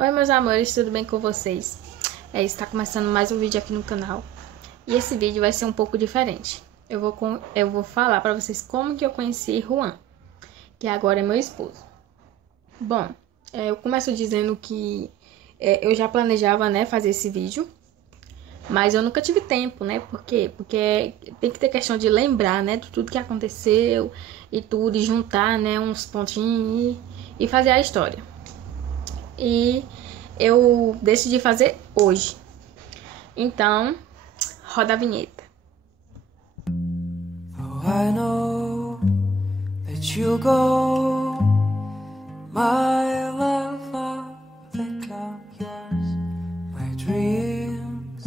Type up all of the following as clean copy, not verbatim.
Oi meus amores, tudo bem com vocês? Está começando mais um vídeo aqui no canal. E esse vídeo vai ser um pouco diferente. Eu vou falar pra vocês como que eu conheci Juan, que agora é meu esposo. Bom, eu começo dizendo que eu já planejava, né, fazer esse vídeo, mas eu nunca tive tempo, né? Por quê? Porque tem que ter questão de lembrar, né, de tudo que aconteceu e tudo, e juntar, né, uns pontinhos e fazer a história. E eu decidi fazer hoje. Então, roda a vinheta. Oh, I know that you go, my love, become yours. My dreams,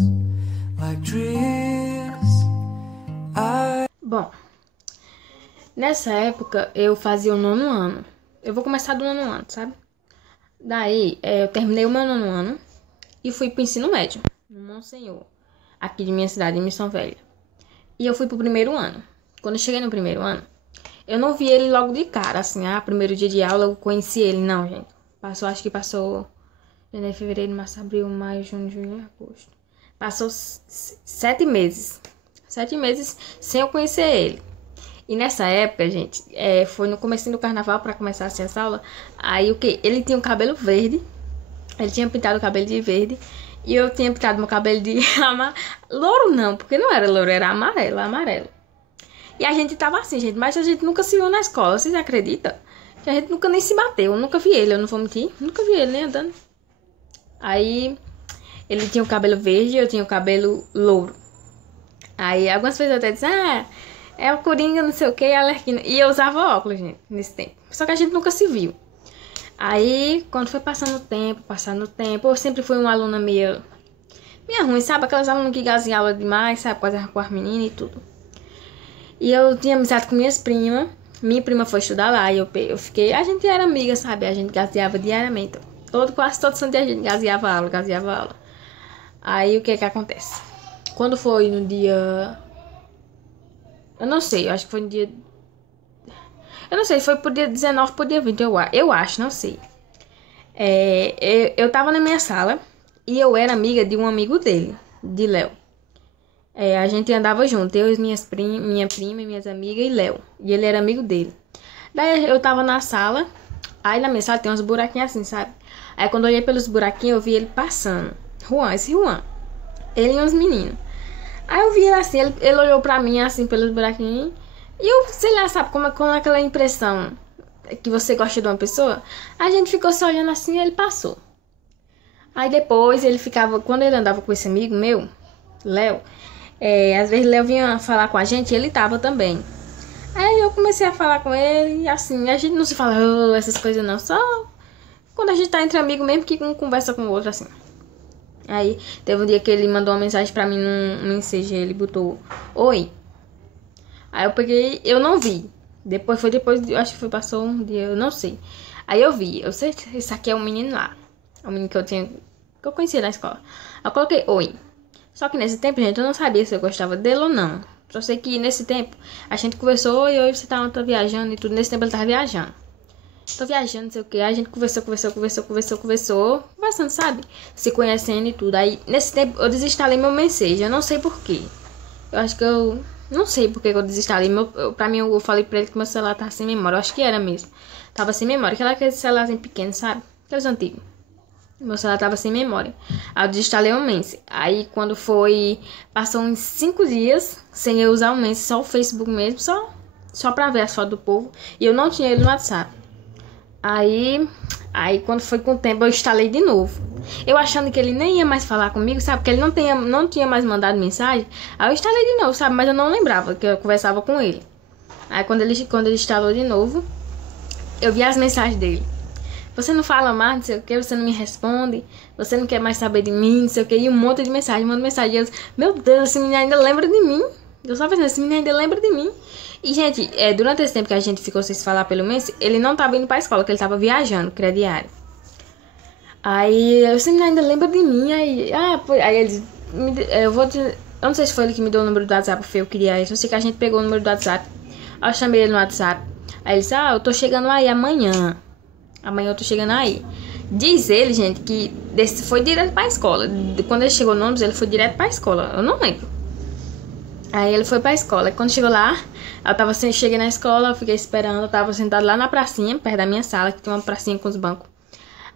like trees. Bom, nessa época eu fazia o 9º ano. Eu vou começar do 9º ano, sabe? Daí, eu terminei o meu 9º ano e fui pro ensino médio, no Monsenhor, aqui de minha cidade, em Missão Velha. E eu fui pro 1º ano. Quando eu cheguei no 1º ano, eu não vi ele logo de cara, assim, primeiro dia de aula eu conheci ele, não, gente. Acho que passou janeiro, fevereiro, março, abril, maio, junho, julho, agosto. Passou 7 meses. 7 meses sem eu conhecer ele. E nessa época, gente, foi no comecinho do carnaval, pra começar assim essa aula. Aí o que? Ele tinha um cabelo verde. Ele tinha pintado o cabelo de verde. E eu tinha pintado meu cabelo de louro não, porque não era louro, era amarelo. E a gente tava assim, gente, mas a gente nunca se viu na escola, vocês acreditam? Que a gente nunca nem se bateu, eu nunca vi ele, eu não vou mentir. Nunca vi ele nem andando. Aí ele tinha o cabelo verde e eu tinha o cabelo louro. Aí algumas pessoas até dizem, é o Coringa, não sei o que, a Arlequina. E eu usava óculos, gente, nesse tempo. Só que a gente nunca se viu. Aí, quando foi passando o tempo, eu sempre fui uma aluna meio ruim, sabe? Aquelas alunas que gazeavam demais, sabe? Quase com as meninas e tudo. E eu tinha amizade com minhas primas. Minha prima foi estudar lá e eu fiquei... A gente era amiga, sabe? A gente gazeava diariamente. Quase todo santo dia a gente gazeava aula. Aí, o que que acontece? Quando foi no dia... Eu não sei, eu acho que foi no dia... Eu não sei, foi pro dia 19, pro dia 20, eu acho, não sei. Eu tava na minha sala e eu era amiga de um amigo dele, de Léo. A gente andava junto, eu e minha prima e minhas amigas e Léo. E ele era amigo dele. Daí eu tava na sala, aí na minha sala tem uns buraquinhos assim, sabe? Aí quando eu olhei pelos buraquinhos, eu vi ele passando. Esse Juan. Ele e uns meninos. Aí eu vi ele assim, ele olhou pra mim assim pelos buraquinhos. E eu, sei lá, sabe, como é aquela impressão que você gosta de uma pessoa? A gente ficou só olhando assim e ele passou. Aí depois ele ficava, quando ele andava com esse amigo meu, Léo, às vezes Léo vinha falar com a gente e ele tava também. Aí eu comecei a falar com ele e assim, a gente não se fala essas coisas não, só quando a gente tá entre amigos mesmo que um conversa com o outro assim. Aí teve um dia que ele mandou uma mensagem pra mim no Messenger, ele botou, oi. Aí eu peguei, eu não vi. Depois, acho que passou um dia, eu não sei. Aí eu vi, eu sei que esse aqui é um menino lá. É um menino que eu conhecia na escola. Aí eu coloquei, oi. Só que nesse tempo, gente, eu não sabia se eu gostava dele ou não. Só sei que nesse tempo, a gente conversou, oi, você tá viajando e tudo. Nesse tempo ele tava viajando. Tô viajando, não sei o que. Aí a gente conversou. Conversando, sabe? Se conhecendo e tudo. Aí, nesse tempo, eu desinstalei meu Messenger. Eu não sei porquê. Eu acho que eu... Não sei porque eu desinstalei. Pra mim, eu falei pra ele que meu celular tava sem memória. Eu acho que era mesmo. Tava sem memória. Aquele celularzinho pequeno, sabe? Aqueles antigos. Meu celular tava sem memória. Aí eu desinstalei o Messenger. Aí quando foi... Passou uns 5 dias sem eu usar o Messenger. Só o Facebook mesmo. Só pra ver as fotos do povo. E eu não tinha ele no WhatsApp. Aí quando foi com o tempo, eu instalei de novo. Eu achando que ele nem ia mais falar comigo, sabe? Porque ele não tinha mais mandado mensagem. Aí eu instalei de novo, sabe? Mas eu não lembrava que eu conversava com ele. Aí quando ele instalou de novo, eu vi as mensagens dele. Você não fala mais, não sei o que, você não me responde. Você não quer mais saber de mim, não sei o que. E um monte de mensagem, meu Deus, esse menino ainda lembra de mim. Eu só pensando, esse menino ainda lembra de mim. E, gente, durante esse tempo que a gente ficou sem se falar pelo menos, ele não tava indo pra escola, que ele tava viajando, que era diário. Aí, esse menino ainda lembra de mim, aí ele... Eu não sei se foi ele que me deu o número do WhatsApp, eu queria isso. Eu sei que a gente pegou o número do WhatsApp. Aí eu chamei ele no WhatsApp. Aí ele disse, eu tô chegando aí amanhã. Amanhã eu tô chegando aí. Diz ele, gente, que foi direto pra escola. Quando ele chegou no ônibus, ele foi direto pra escola. Eu não lembro. Aí ele foi pra escola. E quando chegou lá, cheguei na escola, eu fiquei esperando. Eu tava sentado lá na pracinha, perto da minha sala, que tem uma pracinha com os bancos.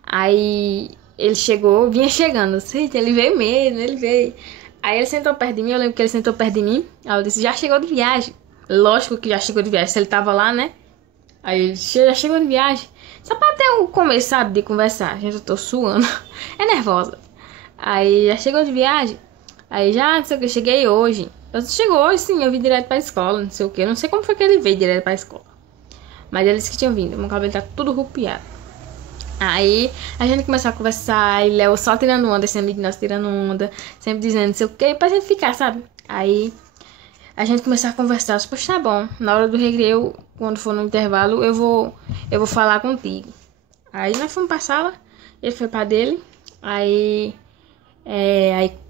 Aí ele chegou, vinha chegando. Ele veio mesmo, ele veio. Aí ele sentou perto de mim, eu lembro que ele sentou perto de mim. Aí eu disse, já chegou de viagem. Lógico que já chegou de viagem, se ele tava lá, né? Aí ele, já chegou de viagem. Só pra ter um começo, sabe, de conversar. Gente, eu tô suando. É nervosa. Aí já chegou de viagem. Aí já, não sei o que, eu cheguei hoje. Chegou hoje, sim, eu vim direto pra escola, não sei o que. Eu não sei como foi que ele veio direto pra escola. Mas ele disse que tinha vindo. Meu cabelo tá tudo rupiado. Aí a gente começou a conversar, e Léo só tirando onda, esse amigo nosso tirando onda, sempre dizendo não sei o que, pra gente ficar, sabe? Aí a gente começou a conversar, eu disse, poxa, tá bom, na hora do recreio, quando for no intervalo, eu vou falar contigo. Aí nós fomos pra sala, ele foi pra dele, aí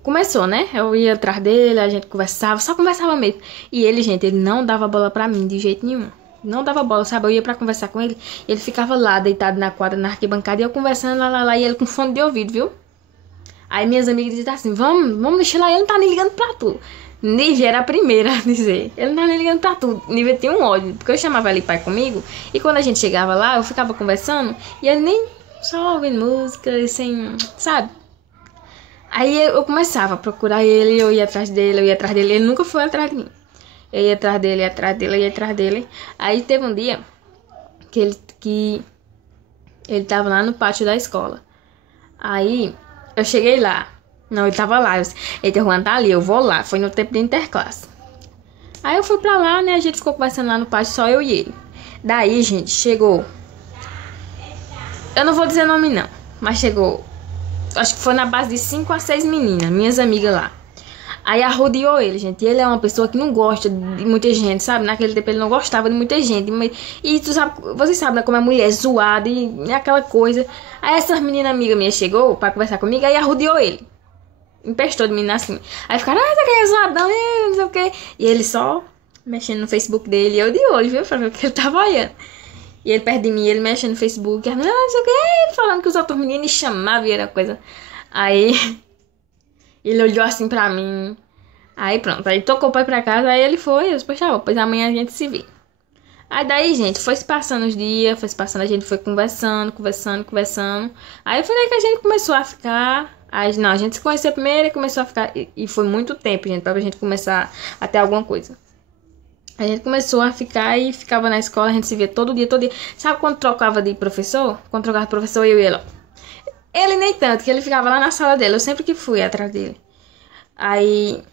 começou, né? Eu ia atrás dele, a gente conversava, só conversava mesmo. E ele, gente, ele não dava bola pra mim de jeito nenhum. Não dava bola, sabe? Eu ia pra conversar com ele, ele ficava lá, deitado na quadra, na arquibancada, e eu conversando lá, e ele com fone de ouvido, viu? Aí minhas amigas diziam assim, vamos deixar lá, ele não tá nem ligando pra tudo. Nível era a primeira a dizer, ele não tá nem ligando pra tudo. Nível tinha um ódio, porque eu chamava ele pai comigo, e quando a gente chegava lá, eu ficava conversando, e ele nem só ouvindo música, sem, sabe? Aí eu começava a procurar ele, eu ia atrás dele, ele nunca foi atrás de mim. Eu ia atrás dele. Aí teve um dia que ele tava lá no pátio da escola. Aí eu cheguei lá. Não, ele tava lá. Ele Juan tá ali, eu vou lá. Foi no tempo de interclasse. Aí eu fui pra lá, né? A gente ficou conversando lá no pátio, só eu e ele. Daí, gente, chegou. Eu não vou dizer nome não, mas chegou. Acho que foi na base de 5 a 6 meninas, minhas amigas lá. Aí arrodeou ele, gente. E ele é uma pessoa que não gosta de muita gente, sabe? Naquele tempo ele não gostava de muita gente. E tu sabe, vocês sabem, né, como é mulher zoada e aquela coisa. Aí essas meninas amigas minhas chegou pra conversar comigo, aí arrodeou ele. Empestou de mim assim. Aí ficaram, você quer zoadão, não sei o que. E ele só mexendo no Facebook dele. E eu de olho, viu? Pra ver o que ele tava olhando. E ele perto de mim, ele mexendo no Facebook. Não sei o que. Falando que os outros meninos chamavam e era coisa. Aí ele olhou assim pra mim. Aí pronto, aí tocou pra ir pra casa. Aí ele foi, eu disse, poxa, pois amanhã a gente se vê. Aí daí, gente, foi se passando os dias, a gente foi conversando. Aí foi daí que a gente começou a ficar. Aí, não, a gente se conheceu primeiro e começou a ficar. E foi muito tempo, gente, pra gente começar a ter alguma coisa. A gente começou a ficar e ficava na escola, a gente se via todo dia. Sabe quando trocava de professor? Quando trocava de professor, eu e ele, ó. Ele nem tanto, que ele ficava lá na sala dele. Eu sempre que fui atrás dele. Aí,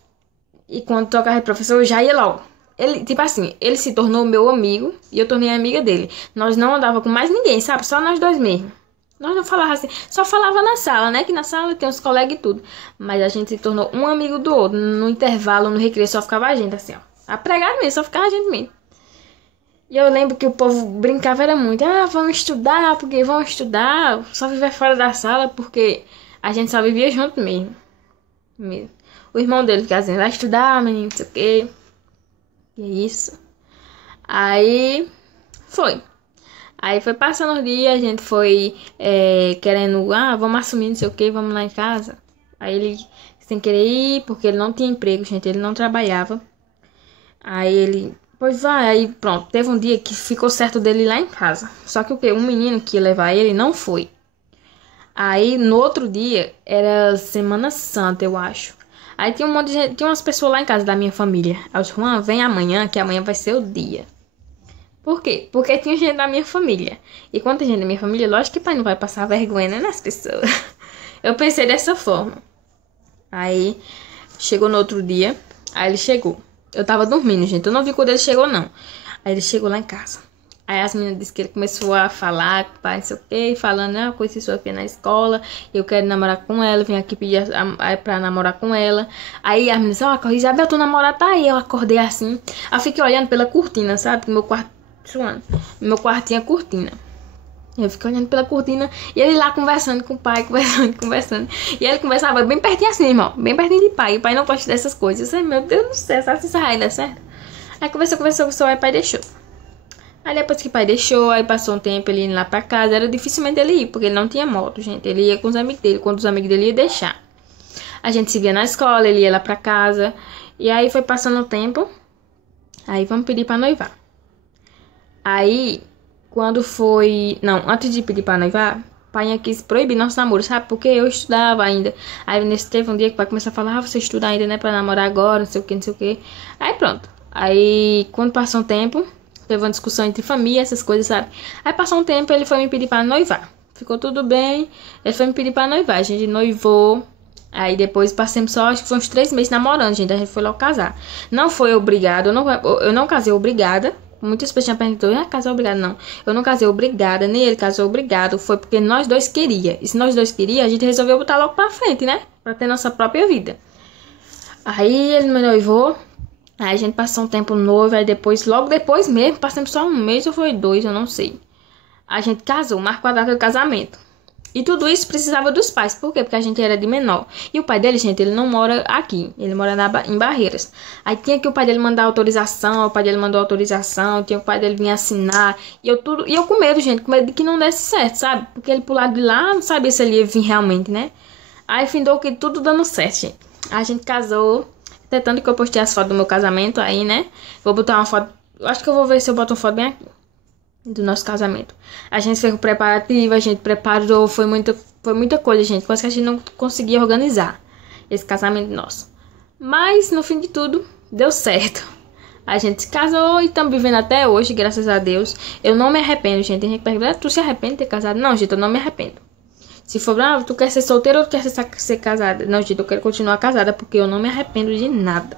e quando trocava de professor, eu já ia logo. Ele, tipo assim, ele se tornou meu amigo e eu tornei amiga dele. Nós não andava com mais ninguém, sabe? Só nós dois mesmo. Nós não falava assim, só falava na sala, né? Que na sala tem uns colegas e tudo. Mas a gente se tornou um amigo do outro. No intervalo, no recreio, só ficava a gente assim, ó. A pregar mesmo, só ficava a gente mesmo. E eu lembro que o povo brincava, era muito. Ah, vamos estudar, porque vamos estudar. Só viver fora da sala, porque a gente só vivia junto mesmo. O irmão dele ficava dizendo, vai estudar, menino, não sei o quê. E é isso. Aí foi. Aí foi passando os dias, a gente foi querendo, vamos assumir não sei o que, vamos lá em casa. Aí ele sem querer ir, porque ele não tinha emprego, gente, ele não trabalhava. Aí ele, pois vai, aí pronto, teve um dia que ficou certo dele ir lá em casa. Só que o que? Um menino que ia levar ele não foi. Aí no outro dia, era Semana Santa, eu acho. Aí tinha um monte de gente, tinha umas pessoas lá em casa da minha família. Aí eu disse, Juan, vem amanhã, que amanhã vai ser o dia. Por quê? Porque tinha gente da minha família. E quando tem gente da minha família, lógico que pai não vai passar vergonha, né, nas pessoas. Eu pensei dessa forma. Aí, chegou no outro dia. Aí ele chegou. Eu tava dormindo, gente. Eu não vi quando ele chegou, não. Aí ele chegou lá em casa. Aí as meninas disseram que ele começou a falar com o pai, não sei o quê. Falando, não, eu conheci sua filha na escola. Eu quero namorar com ela. Vim aqui pedir pra namorar com ela. Aí as meninas disseram, Isabel, tu namorada tá aí. Eu acordei assim. Aí eu fiquei olhando pela cortina, sabe? Meu quarto suando. Meu quarto tinha cortina. Eu fiquei olhando pela cortina. E ele lá conversando com o pai, conversando. E ele conversava bem pertinho assim, irmão. Bem pertinho de pai. E o pai não gosta dessas coisas. Eu sei, meu Deus do céu, sabe se isso vai dar certo? Aí conversou, aí o pai deixou. Aí depois que o pai deixou, aí passou um tempo ele indo lá pra casa. Era dificilmente ele ir, porque ele não tinha moto, gente. Ele ia com os amigos dele, quando os amigos dele iam deixar. A gente se via na escola, ele ia lá pra casa. E aí foi passando o tempo. Aí vamos pedir pra noivar. Aí, quando foi... Não, antes de pedir pra noivar, o pai quis proibir nosso namoro, sabe? Porque eu estudava ainda. Aí nesse teve um dia que o pai começou a falar: ah, você estuda ainda, né? Pra namorar agora, não sei o que, não sei o que. Aí pronto. Aí, quando passou um tempo, teve uma discussão entre família, essas coisas, sabe? Aí passou um tempo, ele foi me pedir pra noivar. Ficou tudo bem. Ele foi me pedir pra noivar. A gente noivou. Aí depois passamos só, acho que foi uns 3 meses namorando, gente. A gente foi logo casar. Não foi obrigado, eu não casei obrigada. Muitas pessoas já perguntam: ah, casar obrigado? Não. Eu não casei obrigada, nem ele casou obrigado. Foi porque nós dois queríamos. E se nós dois queríamos, a gente resolveu botar logo pra frente, né? Pra ter nossa própria vida. Aí ele me noivou. Aí a gente passou um tempo noivo. Aí depois, logo depois mesmo, passamos só 1 mês ou foi 2, eu não sei. A gente casou, marcou a data do casamento. E tudo isso precisava dos pais. Por quê? Porque a gente era de menor. E o pai dele, gente, ele não mora aqui. Ele mora em Barreiras. Aí tinha que o pai dele mandar autorização. O pai dele mandou autorização. Tinha que o pai dele vir assinar. E eu com medo, gente. Com medo de que não desse certo, sabe? Porque ele pro lado de lá não sabia se ele ia vir realmente, né? Aí findou que tudo dando certo, gente. A gente casou. Até tanto que eu postei as fotos do meu casamento aí, né? Vou botar uma foto. Acho que eu vou ver se eu boto uma foto bem aqui. Do nosso casamento. A gente fez o preparativo, a gente preparou, foi muita coisa, gente. Quase que a gente não conseguia organizar esse casamento nosso. Mas, no fim de tudo, deu certo. A gente se casou e estamos vivendo até hoje, graças a Deus. Eu não me arrependo, gente. Tem gente que pergunta: tu se arrepende de ter casado? Não, gente, eu não me arrependo. Se for, tu quer ser solteira ou tu quer ser casada? Não, gente, eu quero continuar casada, porque eu não me arrependo de nada.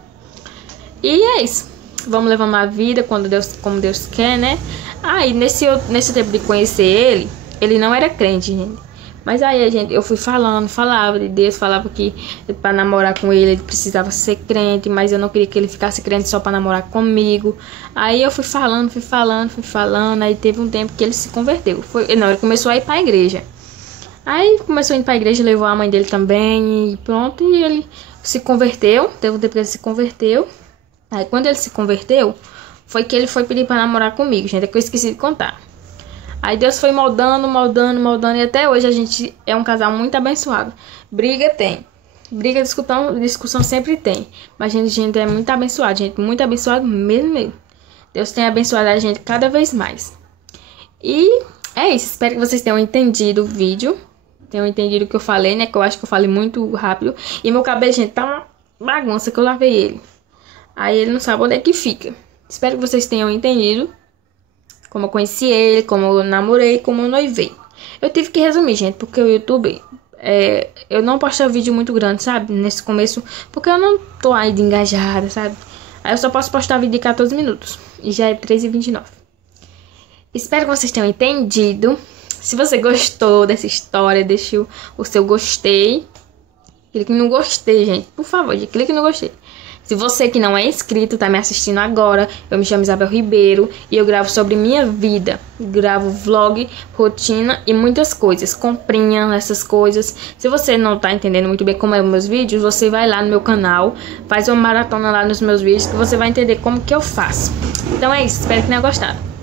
E é isso. Vamos levar uma vida como Deus quer, né? Aí, nesse tempo de conhecer ele não era crente, gente. Mas aí, eu fui falava de Deus, falava que pra namorar com ele precisava ser crente, mas eu não queria que ele ficasse crente só pra namorar comigo. Aí eu fui falando. Aí teve um tempo que ele se converteu. Ele começou a ir pra igreja. Aí começou a ir pra igreja, levou a mãe dele também e pronto. E ele se converteu, teve um tempo que ele se converteu. Aí quando ele se converteu, foi que ele foi pedir pra namorar comigo, gente. É que eu esqueci de contar. Aí Deus foi moldando. E até hoje a gente é um casal muito abençoado. Briga tem. Briga, discussão sempre tem. Mas a gente é muito abençoado, gente. Muito abençoado mesmo. Deus tem abençoado a gente cada vez mais. E é isso. Espero que vocês tenham entendido o vídeo. Tenham entendido o que eu falei, né? Que eu acho que eu falei muito rápido. E meu cabelo, gente, tá uma bagunça que eu lavei ele. Aí ele não sabe onde é que fica. Espero que vocês tenham entendido como eu conheci ele, como eu namorei, como eu noivei. Eu tive que resumir, gente, porque o YouTube... eu não posto vídeo muito grande, sabe? Nesse começo, porque eu não tô ainda engajada, sabe? Aí eu só posso postar vídeo de 14 minutos. E já é 3h29. Espero que vocês tenham entendido. Se você gostou dessa história, deixe o seu gostei. Clique no gostei, gente. Por favor, clique no gostei. Se você que não é inscrito, tá me assistindo agora, eu me chamo Isabel Ribeiro e eu gravo sobre minha vida. Gravo vlog, rotina e muitas coisas, comprinha, essas coisas. Se você não tá entendendo muito bem como é os meus vídeos, você vai lá no meu canal, faz uma maratona lá nos meus vídeos que você vai entender como que eu faço. Então é isso, espero que tenha gostado.